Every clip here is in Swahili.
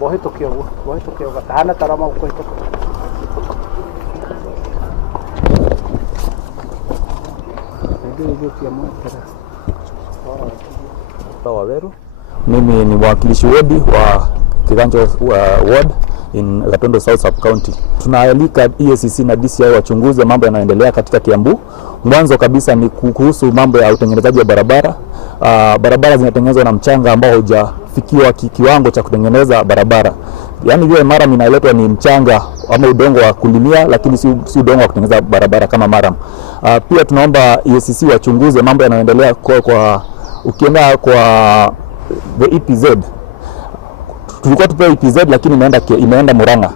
bohitokea gatahana tarama ukohitoka Waweru. Mimi ni mwakilishi wodi wa Kiganjo ward in Gatondo South Sub County. Tunaalika EACC na DCI wachunguze mambo yanayoendelea katika Kiambu. Mwanzo kabisa ni kuhusu mambo ya utengenezaji wa barabara. Barabara zinatengenezwa na mchanga ambao hujafikiwa kiwango cha kutengeneza barabara. Yaani vile maram inaletwa ni mchanga ama udongo wa kulimia, lakini si udongo wa kutengeneza barabara kama maram. Pia tunaomba EACC wachunguze mambo yanayoendelea kwa ukienda kwa the EPZ. Tulikuwa tupewe EPZ lakini imeenda Murang'a.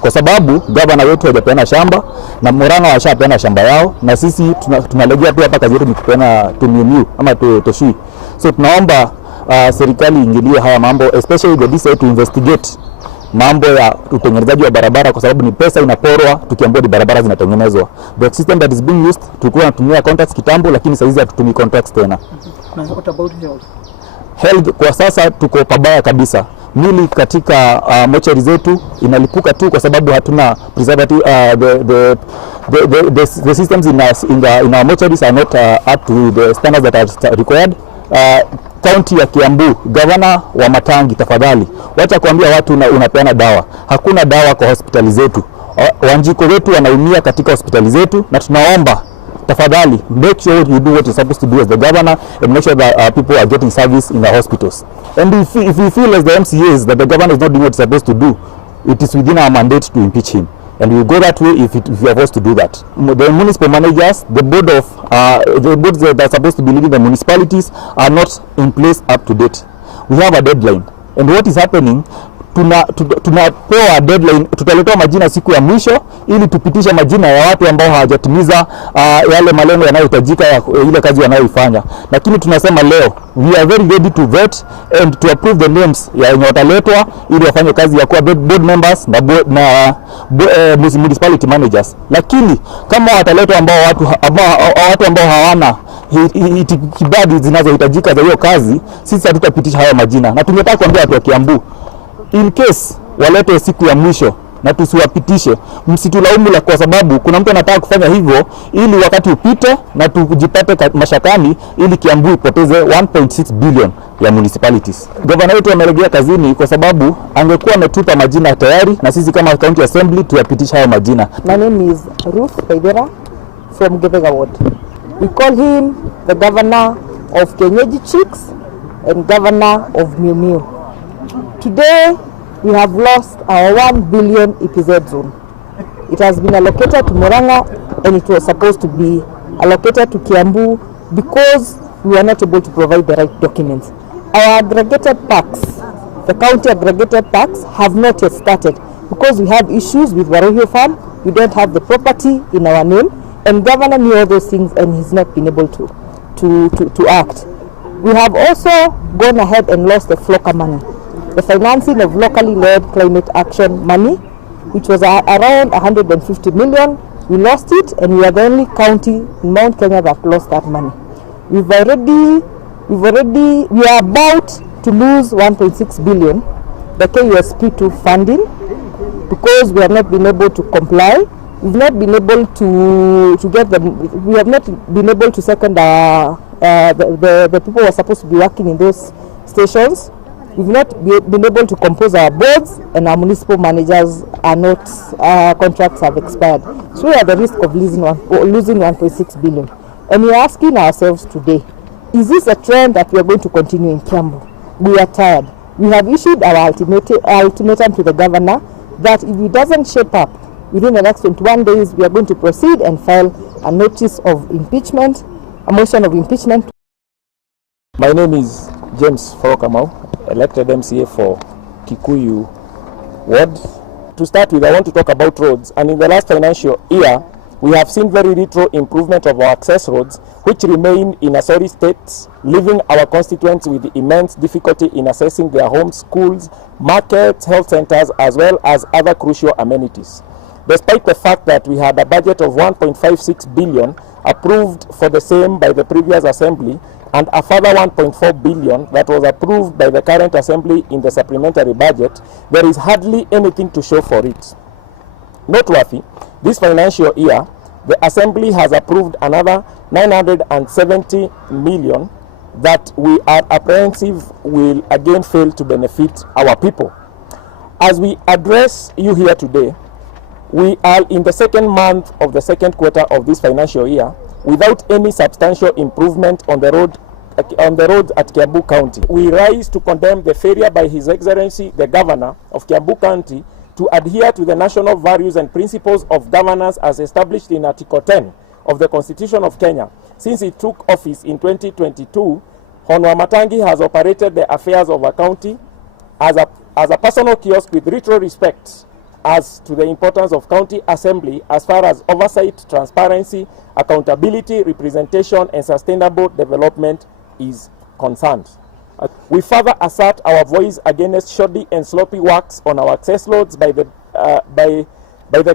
Kwa sababu gavana wetu hajapeana shamba na Murang'a washapeana shamba yao, na sisi tunalegea tu hapa kazi yetu ni kupeana tumiu ama toshui. So tunaomba serikali ingilie haya mambo, especially the DCI to investigate mambo ya utengenezaji wa barabara, kwa sababu ni pesa inaporwa tukiambiwa di barabara zinatengenezwa. The system that is being used, tulikuwa tunatumia contracts kitambo lakini sasa hizi hatutumii contracts tena. What about Health kwa sasa tuko pabaya kabisa. Mili katika mochari zetu inalipuka tu kwa sababu hatuna preservative. The systems in our mortuaries are not up to the standards that are required. County ya Kiambu, Governor Wamatangi, tafadhali wacha kuambia watu unapeana dawa. Hakuna dawa kwa hospitali zetu. Wanjiko wetu wanaumia katika hospitali zetu, na tunaomba tafadhali make sure you do what you're supposed to do as the governor and make sure that people are getting service in the hospitals. And if we feel as the MCAs that the governor is not doing what he's supposed to do, it is within our mandate to impeach him. And we will go that way if we are forced to do that. The municipal managers, the boards that are supposed to be leading the municipalities are not in place up to date. We have a deadline. And what is happening, tunapewa deadline, tutaletewa majina siku ya mwisho ili tupitisha majina ya watu ambao hawajatimiza yale malengo yanayohitajika ya ile kazi wanayoifanya. Lakini tunasema leo we are very ready to vote and to approve the names ya wenye wataletwa ili wafanye kazi ya kuwa board members na municipality managers. Lakini kama wataletwa watu ambao hawana kibali zinazohitajika za hiyo kazi, sisi hatutapitisha hayo majina. Na tungetaka kuambia watu wa Kiambu, in case walete siku ya mwisho na tusiwapitishe, msitulaumu kwa sababu kuna mtu anataka kufanya hivyo ili wakati upite na tujipate mashakani ili Kiambu ipoteze 1.6 billion ya municipalities. Governor wetu amelegea kazini kwa sababu angekuwa ametupa majina tayari na sisi kama county assembly tuyapitisha hayo majina. My name is Ruth Kaidera from Githega Ward. We call him the governor of Kenyeji Chicks and governor of Miu Miu. Today, we have lost our 1 billion EPZ zone. It has been allocated to Murang'a and it was supposed to be allocated to Kiambu because we were not able to provide the right documents. Our aggregated packs, the county aggregated packs, have not yet started because we have issues with Warohio Farm. We don't have the property in our name, and governor knew all those things and he's not been able to act. We have also gone ahead and lost the FLOCA money, the financing of locally led climate action money, which was around 150 million. We lost it, and we are the only county in Mount Kenya that lost that money. We are about to lose 1.6 billion, the KUSP2 funding, because we have not been able to comply. We've not been able to get them. We have not been able to second the people who are supposed to be working in those stations. We've not been able to compose our boards, and our municipal managers are not, contracts have expired. So we are at the risk of losing 1.6 billion. And we are asking ourselves today, is this a trend that we are going to continue in Kiambu? We are tired. We have issued our ultimatum to the governor that if he doesn't shape up within the next 21 days, we are going to proceed and file a notice of impeachment, a motion of impeachment. My name is James Forokamau, elected MCA for Kikuyu Ward. To start with, I want to talk about roads. And in the last financial year, we have seen very little improvement of our access roads, which remain in a sorry state, leaving our constituents with immense difficulty in accessing their homes, schools, markets, health centers, as well as other crucial amenities. Despite the fact that we had a budget of 1.56 billion approved for the same by the previous assembly, and a further 1.4 billion that was approved by the current assembly in the supplementary budget, there is hardly anything to show for it. Noteworthy, this financial year, the assembly has approved another 970 million that we are apprehensive will again fail to benefit our people. As we address you here today, we are in the second month of the second quarter of this financial year without any substantial improvement on the roads at Kiambu County. We rise to condemn the failure by His Excellency the Governor of Kiambu County to adhere to the national values and principles of governance as established in Article 10 of the Constitution of Kenya. Since he took office in 2022, Wamatangi has operated the affairs of a county as a personal kiosk with little respect as to the importance of county assembly as far as oversight, transparency, accountability, representation, and sustainable development is concerned. We further assert our voice against shoddy and sloppy works on our access loads by the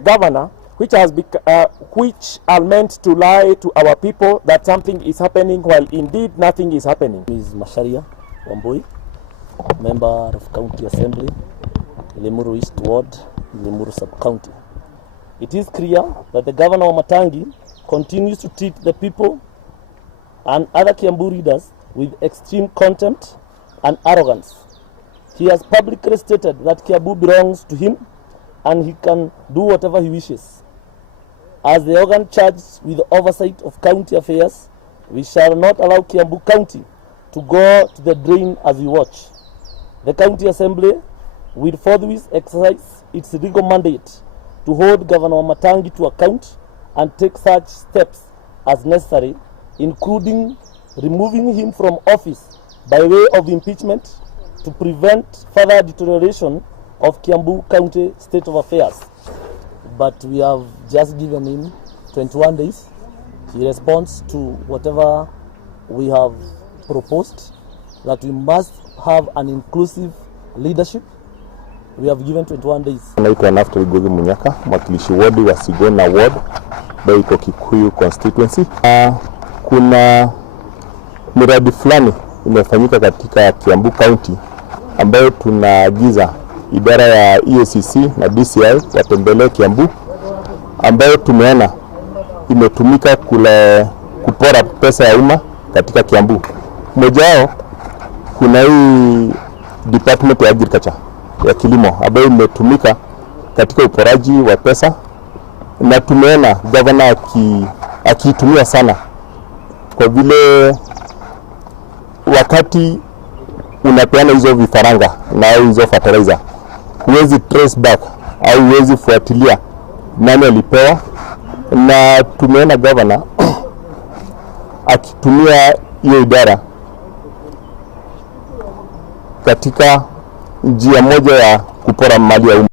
governor, which are meant to lie to our people that something is happening while indeed nothing is happening. Is Masharia Wambui, member of County Assembly, Limuru East Ward, Limuru Sub-County. It is clear that the Governor Wamatangi continues to treat the people and other Kiambu leaders with extreme contempt and arrogance. He has publicly stated that Kiambu belongs to him and he can do whatever he wishes. As the organ charged with the oversight of county affairs, we shall not allow Kiambu County to go to the drain as we watch. The County Assembly will forthwith exercise its legal mandate to hold Governor Wamatangi to account and take such steps as necessary, including removing him from office by way of impeachment to prevent further deterioration of Kiambu County state of affairs. But we have just given him 21 days. He responds to whatever we have proposed, that we must have an inclusive leadership. We have given 21 days. Naitwa Naftali Gogi Munyaka, mwakilishi wadi wa Sigona Ward, Baiko Kikuyu constituency. Kuna miradi fulani imefanyika katika Kiambu County ambayo tunaagiza idara ya EACC na DCI watembelee Kiambu, ambayo tumeona imetumika kupora pesa ya umma katika Kiambu. Moja wao kuna hii Department ya Agriculture ya kilimo ambayo imetumika katika uporaji wa pesa, na tumeona governor akiitumia sana, kwa vile wakati unapeana hizo vifaranga na hizo fertilizer huwezi trace back au huwezi fuatilia nani alipewa, na tumeona governor akitumia hiyo idara katika njia moja ya kupora mali ya umma.